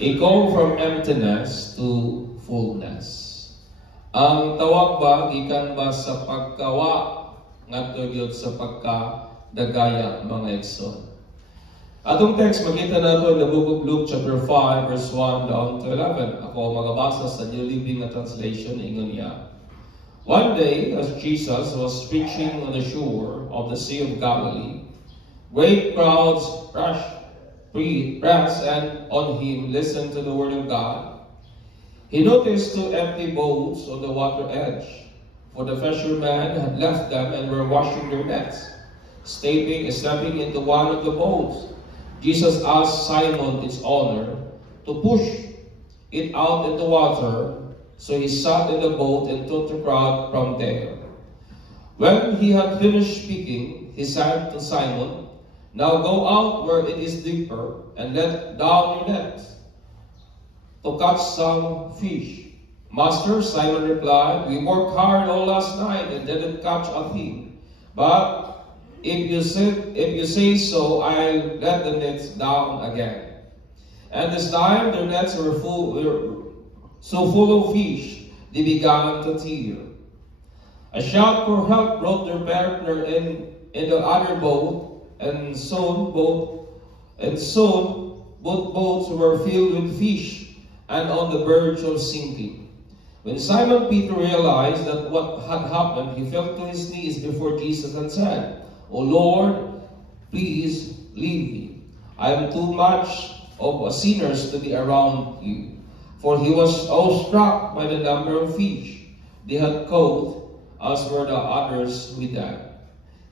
A call from emptiness to fullness. Ang tawag ba, gikan ba sa pagkawa ngadto gyud sa pagkadagaya mga igsoon. Atong text makita nato in the book of Luke chapter 5 verse 1 down to 11. Ako magabasa sa New Living Translation, ingon niya. One day, as Jesus was preaching on the shore of the Sea of Galilee, great crowds pressed and on him listened to the word of God. He noticed two empty boats on the water edge, for the fishermen had left them and were washing their nets. Stepping into one of the boats, Jesus asked Simon, its owner, to push it out into water. So he sat in the boat and took the crowd from there. When he had finished speaking, he said to Simon, "Now go out where it is deeper and let down your nets to catch some fish." "Master," Simon replied, "we worked hard all last night and didn't catch a thing. But if you say so, I'll let the nets down again." And this time their nets were so full of fish, they began to tear. A shout for help brought their partner in the other boat, and soon both boats were filled with fish and on the verge of sinking. When Simon Peter realized that what had happened, he fell to his knees before Jesus and said, "O Lord, please leave me. I am too much of a sinner to be around you." For he was awestruck by the number of fish they had caught, as were the others with them.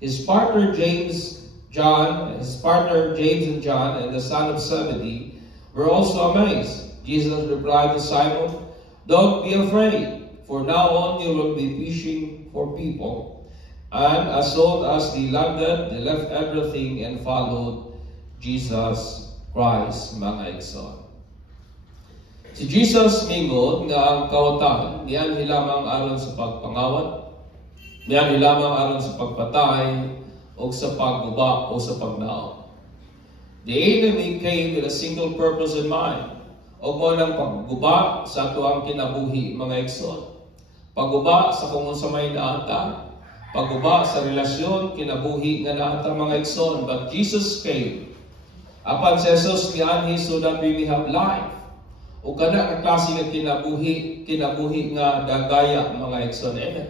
His partner James and John, and the son of Zebedee, were also amazed. Jesus replied to Simon, "Don't be afraid, for now on you will be fishing for people." And as soon as they landed, they left everything and followed Jesus Christ, mga igsoon. Si Jesus mingod nga ang kawatan, niyan hilamang aron sa pagpangawat, niyan hilamang aron sa pagpatay, o sa pagguba o sa pagnaon. The enemy came with a single purpose in mind, o mo ng pagguba sa ato ang kinabuhi, mga igsoon. Pagguba sa kung unsa may naata, pagguba sa relasyon, kinabuhi nga naata, mga igsoon. But Jesus came. Apan si Jesus niyan, so that we may have life. O kada ka klase nga kinabuhi nga dagaya, mga igsoon. Amen.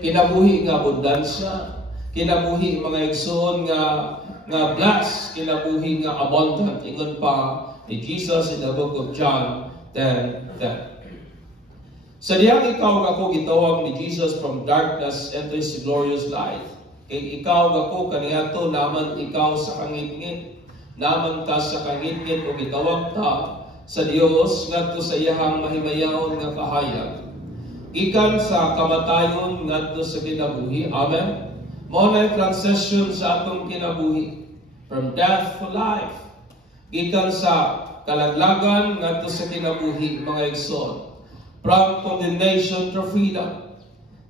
Kinabuhi nga abundansya, kinabuhi, mga igsoon, nga blessed, kinabuhi nga abundant. Ingon pa ni Jesus in the book of John 10:10. Sa diyang ikaw ako gitawag ni Jesus from darkness into His glorious light. Kay ikaw ako kaniadto naman ikaw sa kangitngit, naman ta sa kangitngit o gitawag ta sa Dios ngadto sa iyahang mahimayaon nga kahayag. Gikan sa kamatayon ngadto sa kinabuhi. Amen. Mao na transition sa atong kinabuhi from death to life. Gikan sa kalaglagan ngadto sa kinabuhi, mga igsoon. From condemnation to freedom.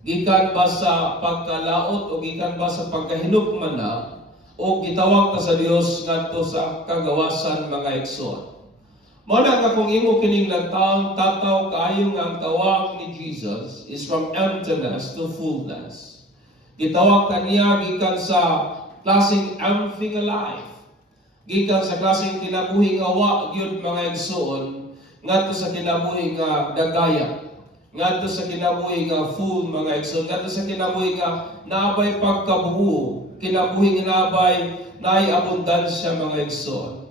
Gikan ba sa pagkalaot o gikan ba sa pagkahinukman na o gitawag ta sa Dios ngadto sa kagawasan, mga igsoon. Mao na nga kung imo kining lantaw tataw kaayo nga ang tawag ni Jesus is from emptiness to fullness. Gitawag kaniya gikan sa klaseng empty life. Gikan sa klaseng kinabuhi nga wa gyud, mga igsoon, ngadto sa kinabuhi nga dagaya, ngadto sa kinabuhi nga full, mga igsoon, ngadto sa kinabuhi nga naabay pagkabuo, kinabuhi nga naay abundansya, mga igsoon.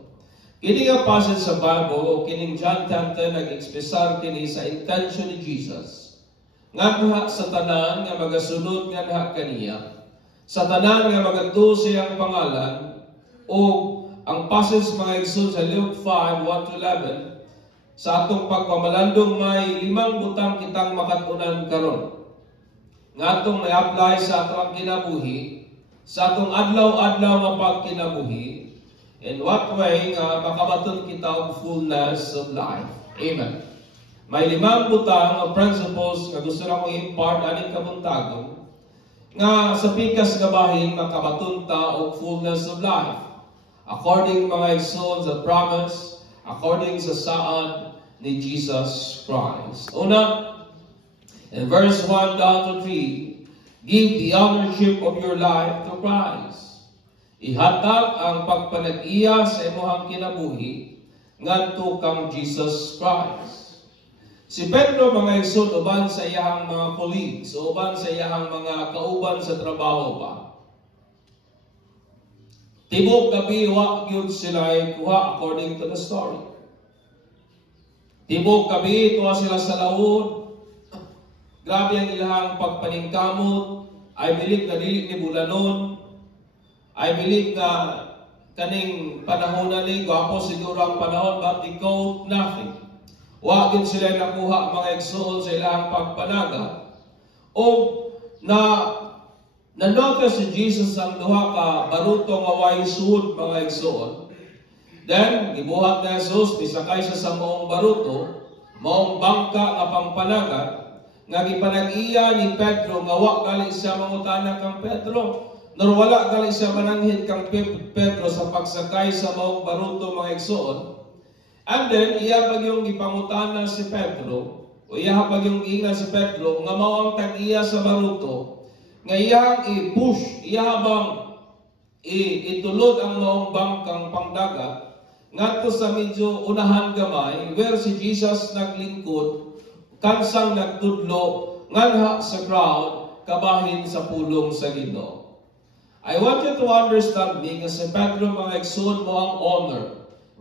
Kini nga passage sa Bible o kining John 10:10 nag-expressar kini sa intention ni Jesus. Nga sa tanan nga magasunod nga naha kaniya, sa tanan nga magadto siyang pangalan, o ang passage, mga igsoon, sa Luke 5:1-11, sa atong pagpamalandong may 5 butang kitang makatunan karon. Nga atong may-apply sa atong kinabuhi, sa atong adlaw-adlaw nga pagkinabuhi, in what way nga makabaton kita og fullness of life. Amen. May 5 butang o principles nga gusto na kong impart aning kabuntagon nga sa pikas nga bahin makabaton ta og fullness of life. According, mga igsoon, sa promise according sa saad ni Jesus Christ. Una, in verse 1 down to 3, give the ownership of your life to Christ. Ihatag ang pagpanag-iya sa imuhang kinabuhi ngadto kang Jesus Christ. Si Pedro, mga igsoon, uban sa iyahang mga colleagues, uban sa iyahang mga kauban sa trabaho pa. Tibok gabi wa gyud sila kuha according to the story. Tibok gabi tuwa sila sa laod. Grabe ang ilahang pagpaningkamot. I believe na dili ni bulanon. I believe na kaning panahon na ni gwapo siguro ang panahon, but they go nothing. Wa gyud sila nakuha mga igsoon sa ilahang pagpanaga. O na-notice si Jesus ang duha ka baruto nga way suod mga igsoon. Then gibuhat na Jesus misakay sa maong baruto, maong bangka nga pangpanagat, nga gipanag-iya ni Pedro nga wa gali siya mangutana kang Pedro. Nor wala gali siya mananghid kang Pedro sa pagsakay sa maong baruto mga igsoon. And then iya bagyong gipangutana si Pedro, o iya bagyong giingan si Pedro nga mao ang tag-iya sa baruto. Nga iyang i-push, iyabang itulod ang maong bangkang pangdagat ngadto sa medyo unahan gamay where si Jesus naglingkod kansang nagtudlo nganha sa crowd kabahin sa pulong sa Ginoo. I want you to understand me nga si Pedro mga igsoon mo ang honor.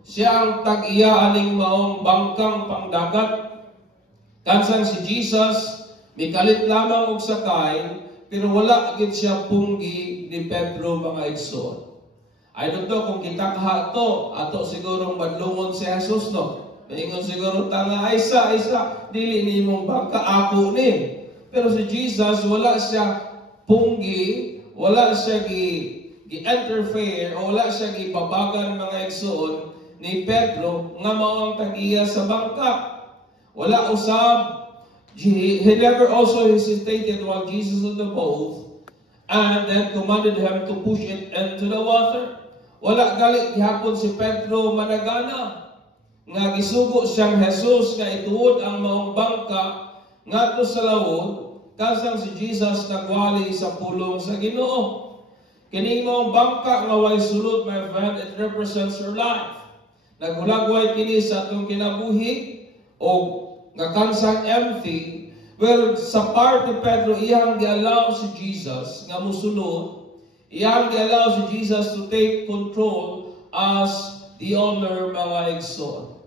Siya ang tag-iya aning maong bangkang pangdagat. Kansang si Jesus mikalit lamang og sakay, pero wala gid siya punggi ni Pedro mga igsoon. I don't know kung kitakha to, ato sigurong madlungon si Jesus, no? Maingon siguro tanga, Aysa, dili ni mong bangka, ako ni. Pero si Jesus, wala siya punggi, wala siya gi-interfere, o wala siya gibabagan mga igsoon ni Pedro, nga mao ang tag-iya sa bangka. Wala usab. He never also hesitated while Jesus was on the boat and then commanded him to push it into the water. Wala gali gihapon si Pedro managana nga gisugo siyang Jesus nga ituod ang maong bangka ngadto sa lawod kasang si Jesus nagwali sa pulong sa Ginoo. Kining maong bangka nga way sulod, my friend, it represents your life. Nagulagway kini sa atong kinabuhi o nga kansang empty, well, sa part ni Pedro, iyang gi-allow si Jesus nga musulod, iyang gi-allow si Jesus to take control as the owner mga igsoon.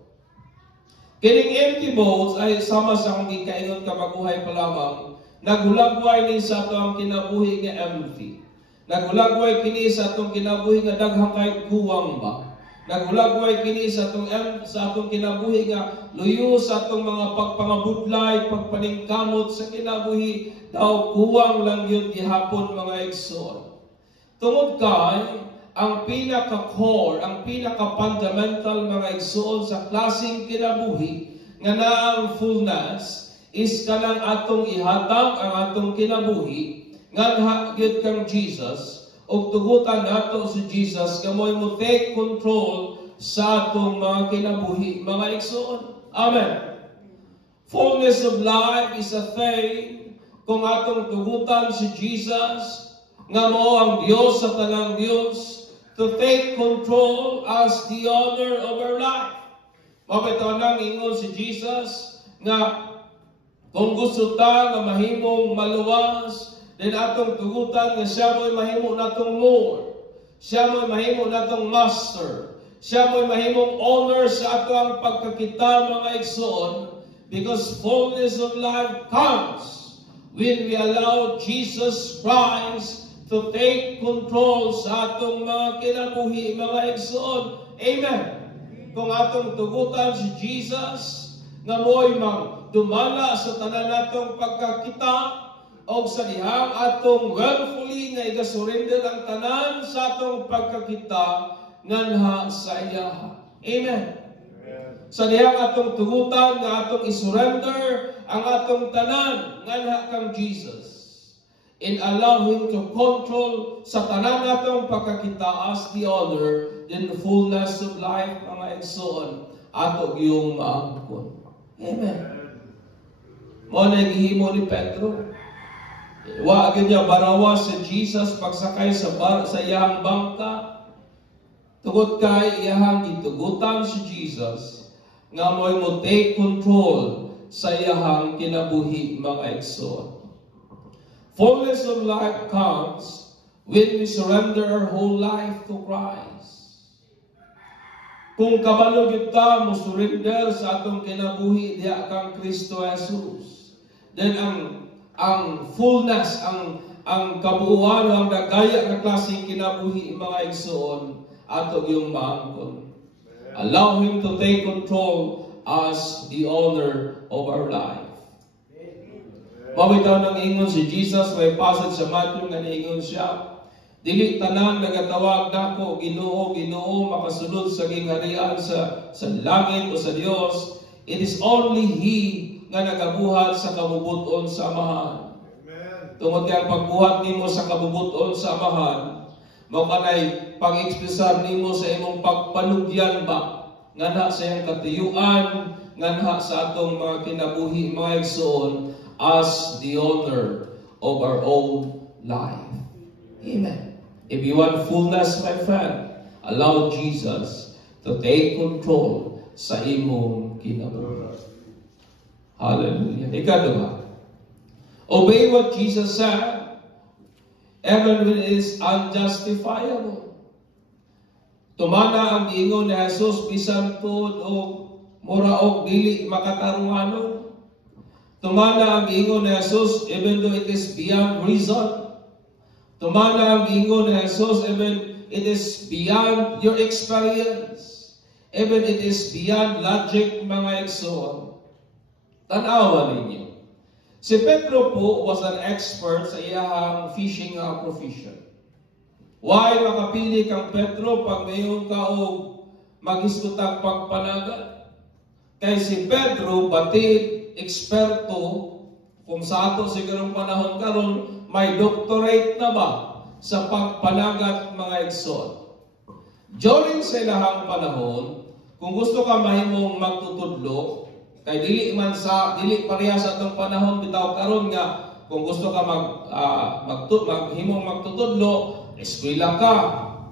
Kining empty boats ay sama sa akong gikaingon kamaguhay pa lamang, naghulagway ni sa atong kinabuhi nga empty. Naghulagway kini sa atong kinabuhi nga daghang kay kuwang ba. Naghulagway kini sa atong kinabuhi nga luyo sa atong mga pagpangabudlay, pagpaningkamot sa kinabuhi, daw kuwang lang yun gihapon mga igsoon. Tungod kay ang pinaka-core, ang pinaka-fundamental mga igsoon sa klaseng kinabuhi nga naang fullness is kanang atong ihatag ang atong kinabuhi nganha gyud kang Jesus. O tugutan nato si Jesus kamoy mo take control sa atong mga kinabuhi mga igsoon. Amen. Fullness of life is a thing kung atong tugutan si Jesus nga mao ang Dios sa tanang Dios to take control as the owner of our life. Mabitaw nang ingon si Jesus nga kung gusto ta nga mahimong maluwas, then atong tugutan nga siya mo'y mahimo natong Lord. Siya mo'y mahimo natong Master. Siya mo'y mahimong owner sa ato ang pagkakita mga igsoon, because fullness of life comes when we allow Jesus Christ to take control sa atong mga kinabuhi mga igsoon. Amen. Kung atong tugutan si Jesus nga mo'y dumala sa tanan natong pagkakita, o sa dihang atong willfully nga iga-surrender ang tanan sa atong pagkakita nganha sa iya. Amen. Sa dihang atong tugutan nga atong isurrender ang atong tanan nganha kang Jesus, and allow Him to control sa tanan atong pagkakita as the owner, then the fullness of life mga igsoon. ato yung maangkon. Amen. Mo na gihimo ni Pedro. Wa gyud niya barawas sa Jesus pagsakay sa iyang bangka. Tungod kay iyang gitugutan si Jesus nga mo'y mo take control sa iyang kinabuhi, mga igsoon. Fullness of life comes when we surrender our whole life to Christ. Kung kabalo gyud ta mo surrender sa atong kinabuhi diha kang Kristo Jesus, then ang fullness, ang kabuuan, ang dagaya na klaseng kinabuhi, mga igsoon, ato yung maangkon. Allow Him to take control as the owner of our life. Mabitaw ng ingon si Jesus, may passage sa Matthew nga niingon siya, dili tanan nagatawag nako Ginoo, Ginoo, makasunod sa gingharian sa langit o sa Dios. It is only He nga nagabuhat sa kabubuton sa amahan. Tungod kay ang pagbuhat nimo sa kabubuton sa amahan, mao kanay pag-ekspresar nimo sa imong pagpanugyan ba nganha sa iyang katuyuan, nganha sa atong mga kinabuhi, mga igsoon, as the owner of our own life. Amen. If you want fullness, my friend, allow Jesus to take control sa imong kinabuhi. Hallelujah. Ikaduha, obey what Jesus said, even when it is unjustifiable. Tumana ang giingon ni Jesus bisan pod o mura og dili makatarunganon. Tumana ang giingon ni Jesus even though it is beyond reason. Tumana ang giingon ni Jesus even it is beyond your experience. Even it is beyond logic, mga igsoon. Tanawa ninyo. Si Pedro po was an expert sa iyang fishing profession. Why makapili kang Pedro pag mayon ka og magistutag pagpanagat? Kay si Pedro batid eksperto kung sa ato sigurong panahon karon may doctorate na ba sa pagpanagat, mga igsoon. During sa ilahang panahon, kung gusto ka mahimong magtutudlo, kay dili pareha sa atong panahon bitaw karon nga kung gusto ka maghimong magtutudlo, eskwela ka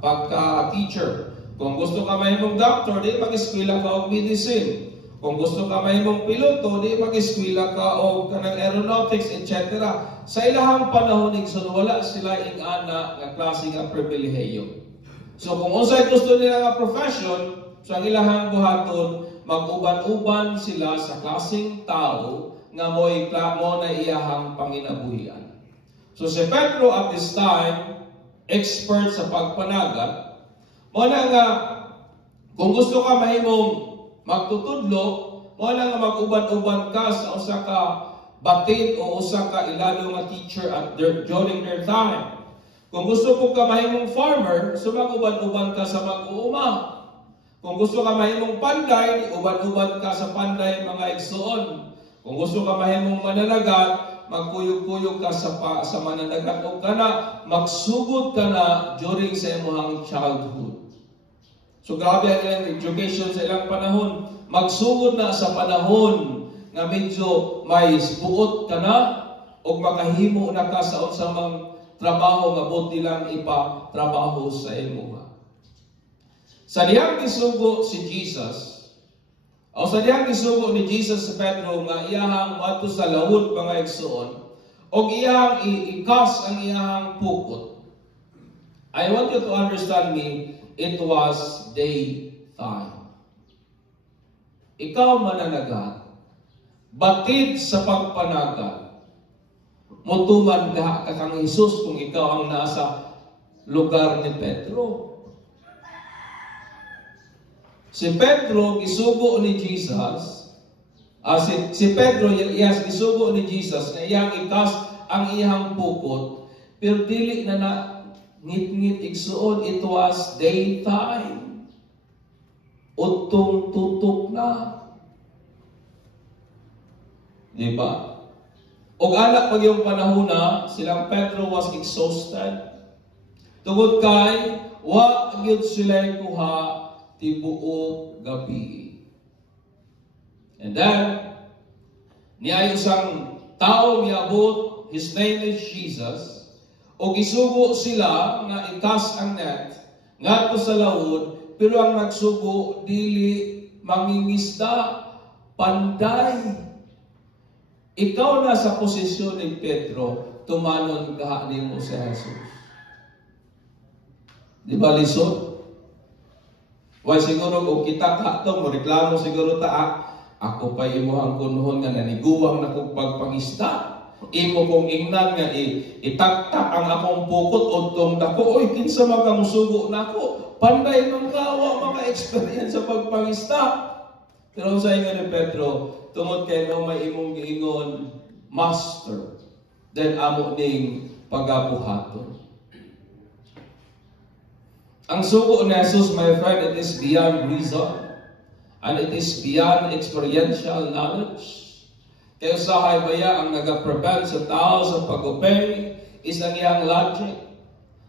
pagka-teacher. Kung gusto ka mahimong doctor, di mag-eskwela ka og medicine. Kung gusto ka mahimong piloto, di mag-eskwela ka og kanang aeronautics, etc. Sa ilahang panahon igsoon, wala sila ing-ana nga klase nga pribilehiyo. So kung unsay gusto nila nga profession, sa ilahang buhaton, mag-uban-uban sila sa klaseng tao nga mo na iyahang panginabuhian. So si Pedro at this time, expert sa pagpanagat, mo na nga, kung gusto ka mahimong magtutudlo, mo na nga mag-uban-uban ka sa usa ka batid o usa ka ilalo nga teacher during their time. Kung gusto po ka mahimong farmer, so mag-uban-uban ka sa mag-uuma. Kung gusto ka mahimong panday, uban-uban ka sa panday, mga igsoon. Kung gusto ka mahimong mananagat, magkuyog-kuyog ka sa mananagat o kana, magsugod ka na during sa imong childhood. So grabe ang education sa ilang panahon. Magsugod na sa panahon nga medyo may buot ka na o makahimo na ka sa unsamang trabaho nga buti lang ipa-trabaho sa imo. Sa diyang gisugo si Jesus, o sa diyang gisugo ni Jesus sa Pedro nga iyahang mato sa lawod, mga igsoon, o iyahang ikas ang iyahang pukot. I want you to understand me, it was daytime. Ikaw mananagat, batid sa pagpanagat, mutuman ka kang Jesus kung ikaw ang nasa lugar ni Pedro. Si Pedro gisugo ni Jesus, si Pedro gisugo ni Jesus na iyang ikas ang iyang pukot, pero dili na ngit-ngit igsuon, it was daytime. Utong tutok na. Diba? O anak pag yung panahon na, silang Pedro was exhausted. Tungod kay, wa gyud sila kuha tibuok gabi. And then, niya isang tao miabot, his name is Jesus, o gisugo sila nga ikas ang net, ngadto sa laod, pero ang nagsugo, dili mangingisda, panday. Ikaw na sa posisyon ni Pedro, tumanon ka mo si Jesus. Di ba lisod? Why siguro kung kita katong mo reklamo siguro ta, ako pa imuhang kunuhon nga naniguwang na kong pagpangista. Imo kong ingnan nga itaktak ang akong pukot o tong dako. Oy, kinsa magamusugo na ako. Panday ng kawa mga experience sa pagpangista. Pero sa inyo ni Pedro, tungod kay no may imong giingon, Master, then amo ning pagabuhaton. Ang sugo ni Jesus, my friend, it is beyond reason and it is beyond experiential knowledge. Kaya usahay baya ang nag-prevent sa tao sa pag-obey is ang iyang logic.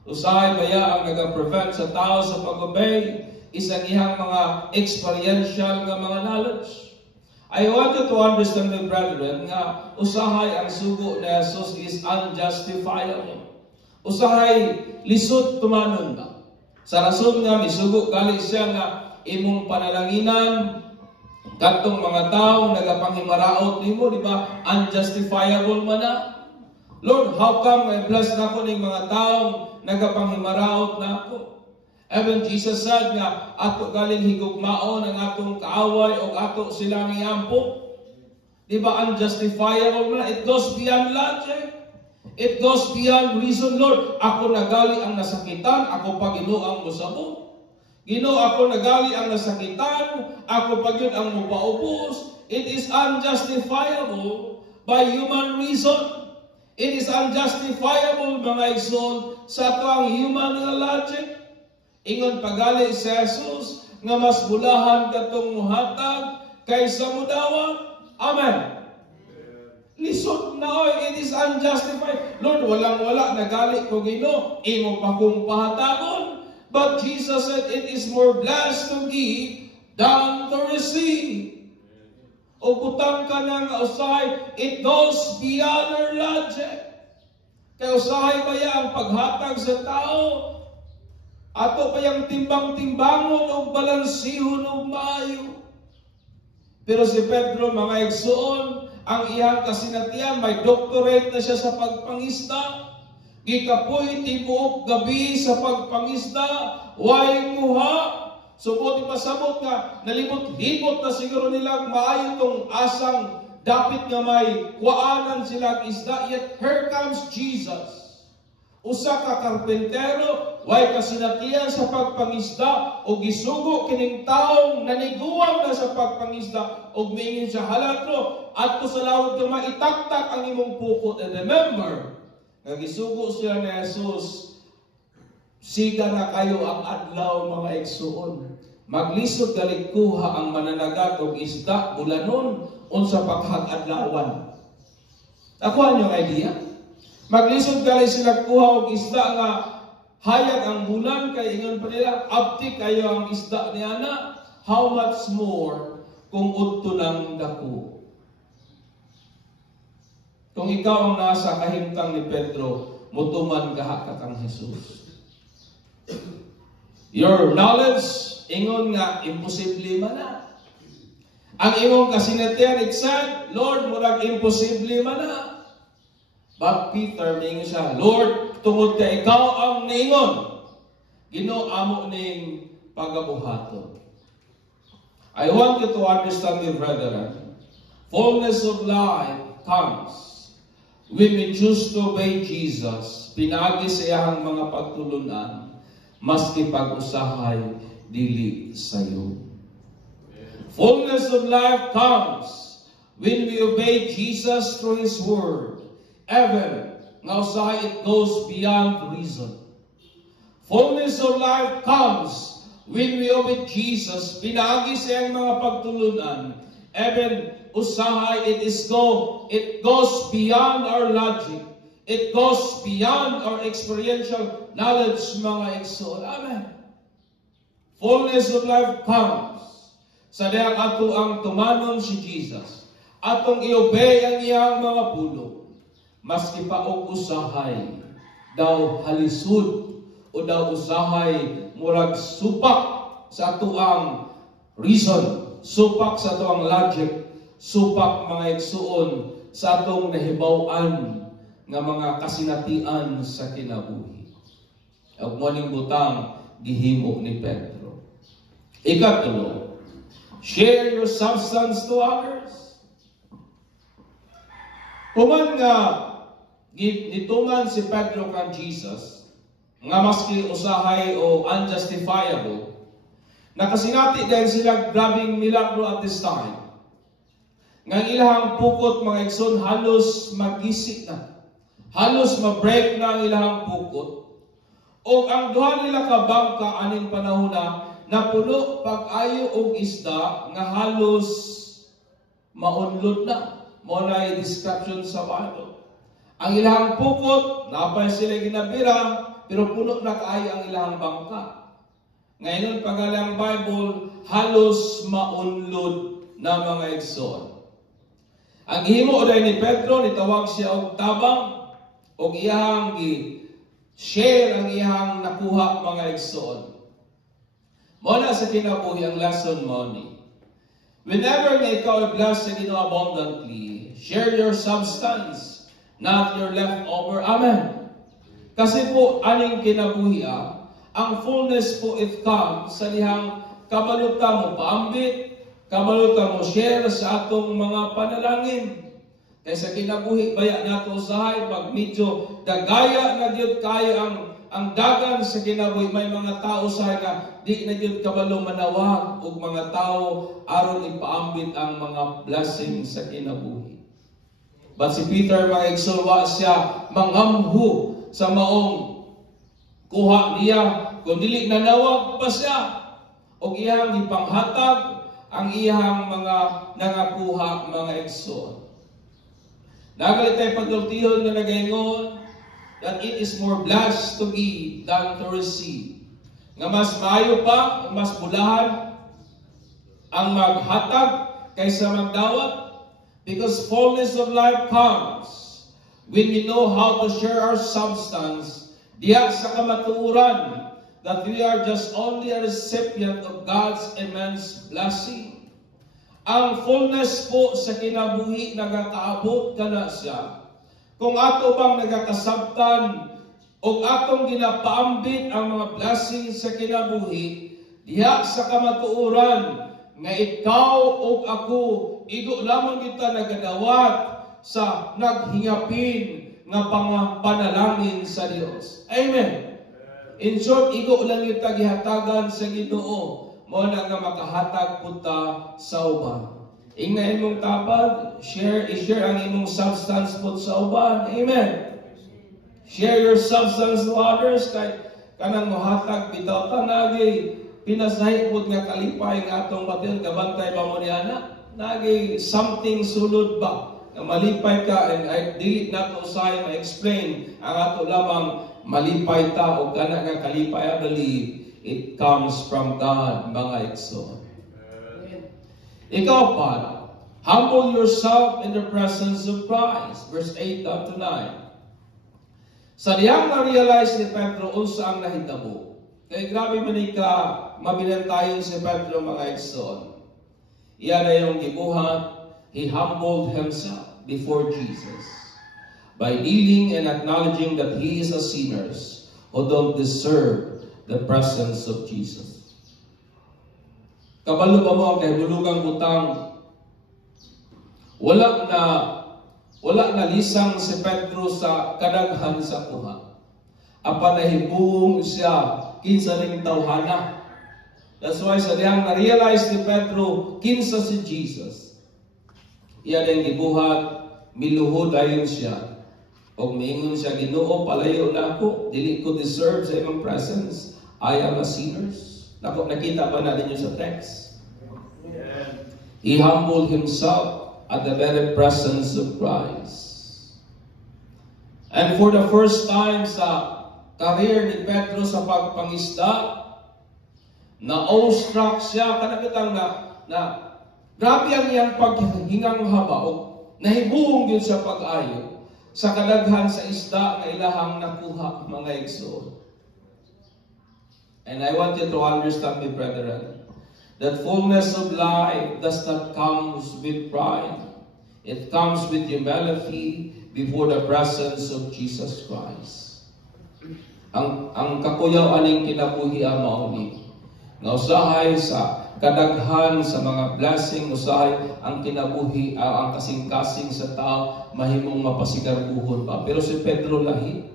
Usahay baya ang nag-prevent sa tao sa pag-obey is ang iyang mga experiential nga mga knowledge. I want you to understand, my brethren, nga usahay ang sugo ni Jesus is unjustifiable. Usahay lisod tumanon ba? Sa rason nga, misugo gali siya nga imong panalanginan, katong mga tao nagapanghimaraot nimo, di ba? Unjustifiable man na. Lord, how come I bless na ko ning mga taong nagapanghimaraot na ako? Even Jesus said nga, ato galing higugmaon ang atong kaaway o ato silang iampo. Di ba? Unjustifiable na. It goes beyond logic. It goes beyond reason, Lord. Ako nagali ang nasakitan, ako pa Ginoo ang musabot. Ginoo, ako nagali ang nasakitan, ako pa yun ang mupaubos. It is unjustifiable by human reason. It is unjustifiable, mga igsoon, sa ito ang human logic. Ingon pagali si Jesus, nga mas bulahan katong muhatag kaysa mudawa. Amen. Lisod na oy, it is unjustified. Lord, walang-wala, nagali ko Ginoo, imo pa kong pahatagon. But Jesus said, it is more blessed to give than to receive. O butang ka na nga usahay, it goes beyond our logic. Kaya usahay ba ang paghatag sa tao? Ato pa yung timbang-timbangon o balansihon o maayo. Pero si Pedro, mga igsoon, ang iyang kasinatian, may doctorate na siya sa pagpangisda. Gikapoy tibuok gabi sa pagpangisda. Way kuha. So buti pasabot nga, nalibot-libot na siguro nilang maayo tong asang dapit nga may kuaanan silang isda. Yet here comes Jesus. Usa ka karpentero, way kasinatian sa pagpangisda, o gisugo kining taong naniguwang na sa pagpangisda, o mingin sa halatro, at to sa lawag ka maitaktak ang imong pukot. And remember, nagisugo sila ni Jesus, siga na kayo ang adlaw mga igsuon. Maglisod galikuha ang mananagat o isda, bulanon, unsa paghag-adlawan. Nakuha niyo ang idea? Maglisod gali sila kuha og isda nga hayag ang bulan kay ingon pa nila abti kayo ang isda ni ana, how much more kung udto ng dako. Kung ikaw ang nasa kahimtang ni Pedro, mutuman kahakat ang Jesus. Your knowledge ingon nga imposible man na. Ang imong kasinatian it said, Lord, murag imposible man na. But Peter, ningon siya, Lord, tungod ka ikaw ang ningon, Ginoo amo ning pagabuhaton. I want you to understand, my brethren, fullness of life comes when we choose to obey Jesus, pinagi sa iyang mga pagtulunan, maski pag-usahay, dili sayo. Fullness of life comes when we obey Jesus through His Word. Even, nga usahay, it goes beyond reason. Fullness of life comes when we obey Jesus, pinagi sa iyang mga pagtulunan. Even, usahay, it goes beyond our logic. It goes beyond our experiential knowledge, mga igsoon. Amen. Fullness of life comes. sa diyang ato ang tumanon si Jesus, atong i-obey ang iyang mga pulong, maski pa og usahay, daw halisod, o daw usahay, murag supak sa ato ang reason, supak sa ato ang logic, supak mga igsuon sa atong nahibaw-an nga mga kasinatian sa kinabuhi. Ang muning butang gihimo ni Pedro. Ikatulo, share your substance to others. Human nga nituman si Pedro kang Jesus, nga maski usahay o unjustifiable, nakasinati dahil sila grabing milagro at this time. Nga ilahang pukot mga igsoon halos magisik na. Halos ma-break na ang ilahang pukot. O ang duha nila ka bangka aning panahon na puno pag-ayo og isda nga halos maunlod na. Mo na description sa bato. Ang ilahang pukot, napay sila ginabira, pero puno na kaayo ang ilahang bangka. Ngayon, pagalang Bible, halos maunlod na mga igsoon. Ang gihimo uday ni Pedro, nitawag siya og tabang, og iyang share ang iyang nakuha mga igsoon. Muna sa kinabuhi ang lesson mo ni. Whenever nga ikaw i-bless sa Ginoo abundantly, share your substance, not your leftover. Amen. Kasi po, aning kinabuhi ang fullness po it comes sa dihang kabalutan mo paambit, kabalutan mo share sa atong mga panalangin. Kaysa kinabuhi, baya nato usahay, pag medyo dagaya na gyud kayo ang dagan sa kinabuhi, may mga tao usahay na di na gyud kabalo manawag ug mga tao aron ipaambit ang mga blessing sa kinabuhi. But si Peter, mga igsulwa siya, mangamhu sa maong kuha niya, kung dili nanawag pa siya, o iyang ipanghatag ang iyang mga nangakuha mga igsoon. Nagalit tayo pagdultihon na nagaingon that it is more blessed to give than to receive. Nga mas maayo pa, mas bulahan ang maghatag kaysa magdawat, because fullness of life comes when we know how to share our substance, diya sa kamatuuran that we are just only a recipient of God's immense blessing. Ang fullness po sa kinabuhi nagakaabot kana siya. Kung ato bang nagakasabtan o atong ginapaambit ang mga blessing sa kinabuhi, diha sa kamatuuran nga ikaw o ako, igo lamang kita nagadawat sa naghingapin nga panalangin sa Dios. Amen. In short, igo lang kita gihatagan sa Ginoo. Mo na nga makahatag punta sa uban. Ingna imong tapad, i-share ang imong substance po sa uban. Amen. Share your substance to others. Kay kanang mohatag bitaw tanagi pinasahi pud nga kalipay nga atong batil gabantay ba mo niana? Nagi something sulod ba? Nga malipay ka and dili nato usahay ma-explain ang ato lamang malipay ta o kana nga kalipay I believe. It comes from God, mga igsoon. Ikaw pa, humble yourself in the presence of Christ. Verse 8 up to 9. Sa diyang na-realize ni Pedro, unsa ang nahitabo. Kaya grabe manika, mabilantayon si Pedro, mga igsoon. Iyan na yung gibuhat, he humbled himself before Jesus by kneeling and acknowledging that he is a sinner who don't deserve the presence of Jesus. Kabalo pa mo ang kahibulugang butang, wala na lisang si Pedro sa kadaghan sa kuha. Apa nahibuong siya kinsa ning tawhana. That's why sa diyang na-realize ni Pedro kinsa si Jesus. Iya din gibuhat, miluhod ayon siya. Og miingon siya, Ginoo, palayo na ako, dili ko deserve sa imong presence. I am a sinner. Nakita ba natin yun sa text? He humbled himself at the very presence of Christ. And for the first time sa career ni Pedro sa pagpangisda, na-awestruck siya, kanakitang na na grabe ang iyang paghingang habaog, nahimuong yun sa pag-ayo, sa kadaghan sa isda na ilahang nakuha, mga igsoon. And I want you to understand, my brethren, that fullness of life does not come with pride. It comes with humility before the presence of Jesus Christ. Ang kakuyaw aning kinabuhi mao ni nga usahay sa kadaghan sa mga blessing, usahay ang kinabuhi, ang kasing-kasing sa tao mahimong mapasigarbuhon pa. Pero si Pedro lahi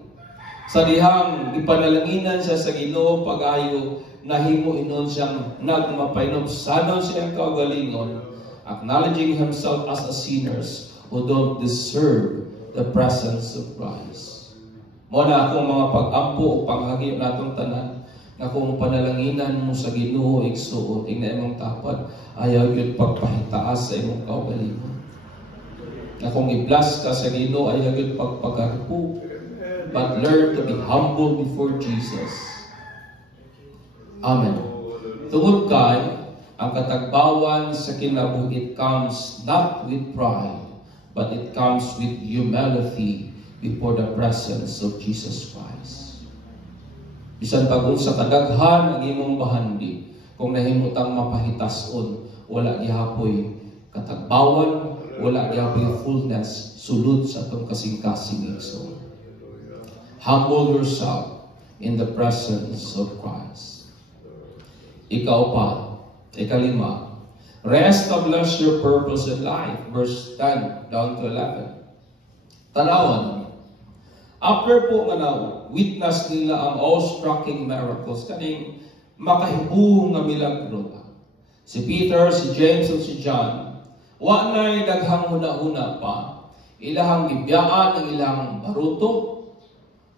sa dihang ipanalanginan siya sa Ginoo pag-ayo, nahimo inon siyang nagmapainom sanon siyang kaugalingon, acknowledging himself as a sinners who don't deserve the presence of Christ. Mo na akong mga pag-ampo o panghagip natong tanan, na kung panalanginan mo sa Ginoo igsuon, ing na imong tapad, ayaw yun pagpahitaas sa imong kaugalingon. Na kung i-bless ka sa Ginoo, ayaw yun pagpagarpo, but learn to be humble before Jesus. Amen. Tungod kay, ang katagbawan sa kinabuhi, it comes not with pride, but it comes with humility before the presence of Jesus Christ. Bisan pag sa kadaghan ang imong bahandi, kung nahimutang mapahitason, wala gihapoy katagbawan, wala gihapoy fullness, sulod sa itong kasing-kasing igsoon. Humble yourself in the presence of Christ. Ikaw pa, ikalima, reestablish your purpose in life. Verse 10 down to 11. Tanawan, after po witness nila ang awe-striking miracles, kaning makahibuong nga milagro. Si Peter, si James, at si John, wa na'y daghang huna-huna pa, ilahang gibiyaan ang ilang baruto,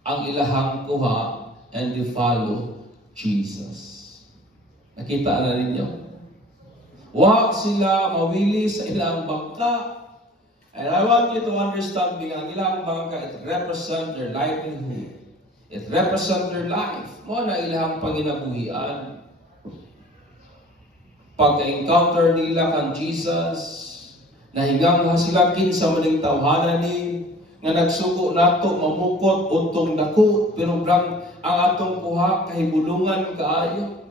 ang ilahang kuha, and you follow Jesus. Nakita na ninyo? Wa sila mawili sa ilang bangka. And I want you to understand, ang ilang bangka, it represent their livelihood. It represent their life. Mo na ilang panginabuhian. Pagka-encounter nila kan Jesus, nahingang na sila kinsa maning tawhanan ni nga nagsuko nato mamukot untong dako, pero ang atong kuha kahibulungan kaayo.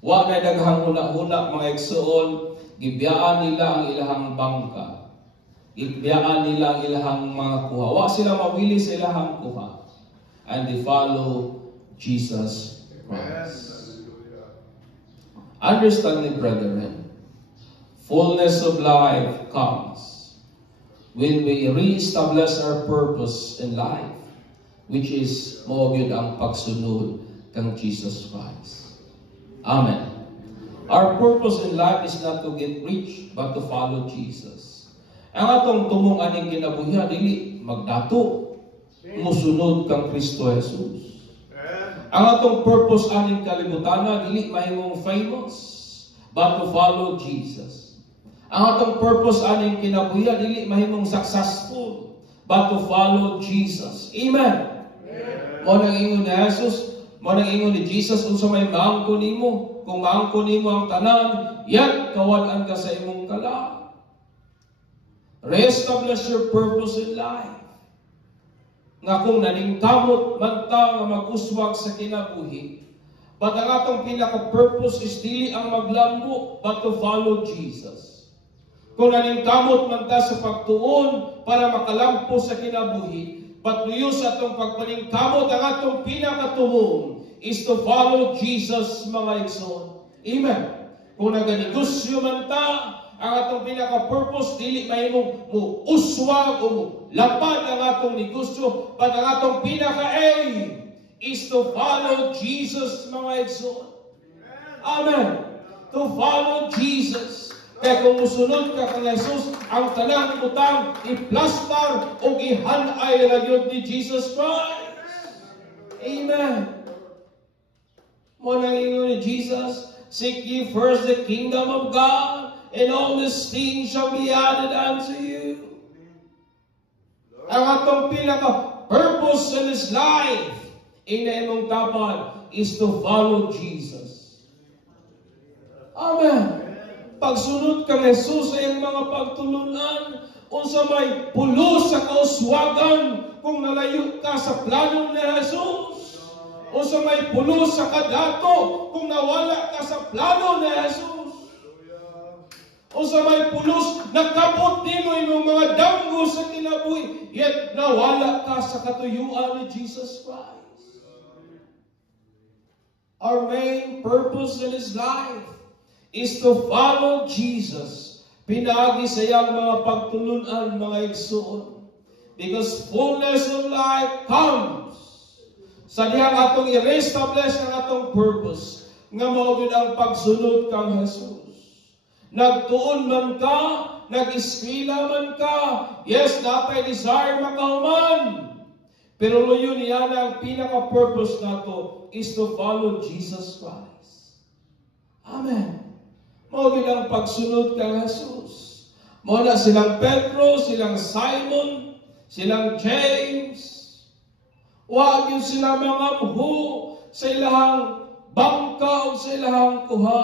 Wa na daghang huna-huna, mga igsoon, gibiyaan nila ang ilahang bangka. Gibiyaan nila ang ilahang mga kuha. Wa sila mawili sa ilahang kuha. And they follow Jesus Christ. Understand me, brethren, fullness of life comes when we re-establish our purpose in life, which is mawagid ang pagsunod kang Jesus Christ. Amen. Our purpose in life is not to get rich, but to follow Jesus. Ang atong tumong aning kinabuhian, dili magdato, musunod kang Kristo Jesus. Ang atong purpose aning kalibutan, dili mahimong famous, but to follow Jesus. Ang atong purpose aning kinabuhian, dili mahimong successful, but to follow Jesus. Amen. Mo nang ingon ni Jesus, mo nang ingon ni Jesus, unsa may maangko nimo, kung maangko nimo ang tanan, yan kawan-an ka sa imong kala. Reestablish your purpose in life. Nga kung naningkamot man ta nga mag-uswag sa kinabuhi, but ang atong pinaka-purpose is dili ang maglambo, but to follow Jesus. Kung naningkamot man ta sa pagtuon para makalampo sa kinabuhi, patuyo sa atong pagpaningkamot, ang atong pinakatuon is to follow Jesus, mga igsoon. Amen. Kung naganegosyo man ta, ang atong pinaka-purpose, dili mahimong mo uswag o mo lapad ang atong negosyo, but ang atong pinaka-aim is to follow Jesus, mga igsoon. Amen. To follow Jesus. Kaya kung musunod ka kang Jesus, ang tanang utang i-plastar o ihanay na yun ni Jesus Christ. Amen. Mo nang ingon ni Jesus, seek ye first the kingdom of God, and all these things shall be added unto you. Ang atong pinaka-purpose in this life, in na imong tapan, is to follow Jesus. Amen. Pagsunod kang Jesus sa iyang mga pagtulunan, unsa may pulos sa kauswagan kung nalayo ka sa plano ni Jesus. Unsa may pulos sa kadato kung nawala ka sa plano ni Jesus. Unsa may pulos nakabot nimo imong mga damgo sa kinabuhi, yet nawala ka sa katuyuan ni Jesus Christ. Our main purpose in His life is to follow Jesus. Pinagi sa iyang mga pagtulunan, mga igsoon. Because fullness of life comes sa diyang atong i-reestablish ang atong purpose nga mao gid ang pagsunod kang Jesus. Nagtuon man ka, nag-eskwela man ka, yes, natay desire makahuman. Pero luyo niya na ang pinaka-purpose nato is to follow Jesus Christ. Amen. Mao gid ang pagsunod kang Jesus. Mao na silang Pedro, silang Simon, silang James. Wa gyud sila mangamho sa ilahang bangka o sa ilahang kuha.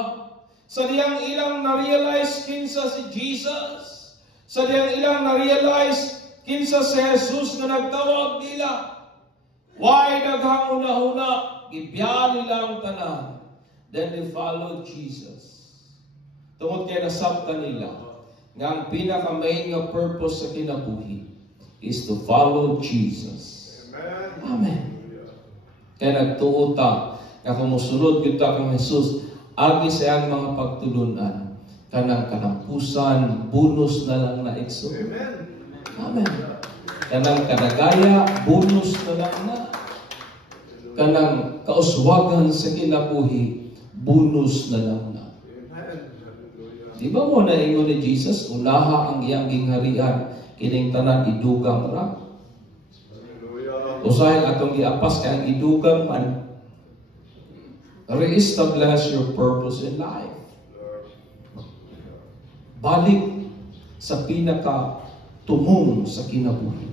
Sa diyang ilang na-realize kinsa si Jesus. Sa diyang ilang na-realize kinsa si Jesus na nagtawag nila. Why naghanguna-huna? Gibiyan nilang tanan. Then they followed Jesus. Tungod kay nasabtan nila nga ang pinaka-main nga purpose sa kinabuhi is to follow Jesus. Amen. Kaya nagtuo ta nga kung musunod kita kang Jesus, agi sa iyang mga pagtulunan, kanang kanampusan, bonus na lang na ekso. Amen. Kanang kadagaya, bonus na lang na. Kanang kauswagan sa kinabuhi, bonus na lang na. Di ba mo na ingon ni Jesus, unaha ang iyang gingharian, kining tanan idugang ra. Usahay atong giapas kay ang idugang man, re-establish your purpose in life. Balik sa pinaka-tumong sa kinabuhi,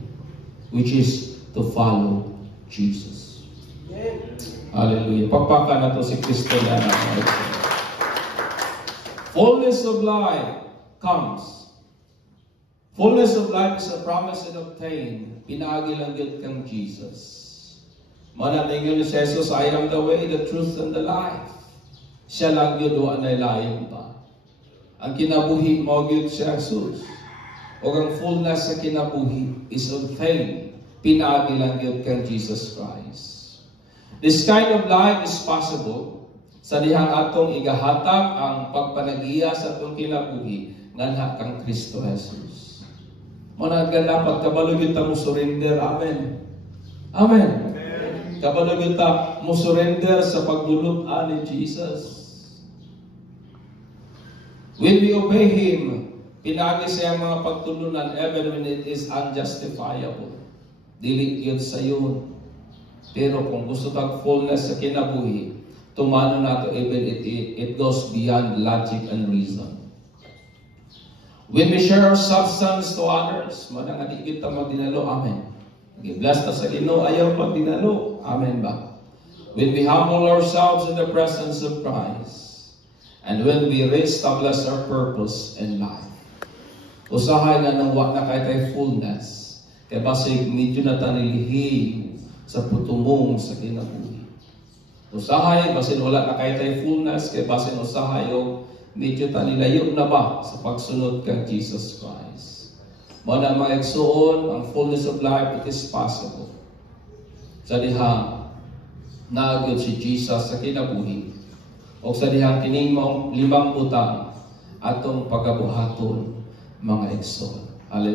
which is to follow Jesus. Hallelujah. Pagpaka na to si Kristo na naman. Fullness of life comes. Fullness of life is a promise and obtained. Pinaagi lang yun kang Jesus. Manatingin ni Jesus, I am the way, the truth, and the life. Siya lang yun doon ay layon pa. Ang kinabuhi mo yun si Jesus. O ang fullness sa kinabuhi is obtained. Pinaagi lang yun kang Jesus Christ. This kind of life is possible sa dihang atong igahatag ang pagpanagiya sa atong kinabuhi nganha kang Kristo Jesus. Muna dapat kabalo kita mo surrender. Amen. Amen. Kabalo kita mo surrender sa paglulutan ni Jesus. When we obey Him, pinagi siya mga pagtulunan even when it is unjustifiable. Dili yun sa yun. Pero kung gusto tag fullness sa kinabuhi, tumano nato even it goes beyond logic and reason. When we share our substance to others, manang adi kita magdinalo, amen. Bless ta sa Ginoo, ayaw magdinalo, amen ba? When we humble ourselves in the presence of Christ, and when we re-establish our purpose in life, usahay nga nang wa na kay fullness, kay basig medyo na tanilihim sa putumong sa kinabuhi. Usahay, basin wala na kay fullness, kay basin usahay o medyo tanilayo na ba sa pagsunod kang Jesus Christ. Muna mga igsoon, ang fullness of life, it is possible. Sa diha, naagod si Jesus sa kinabuhi. O sa dihang kining limang butang atong pagabuhaton mga igsoon. Hallelujah.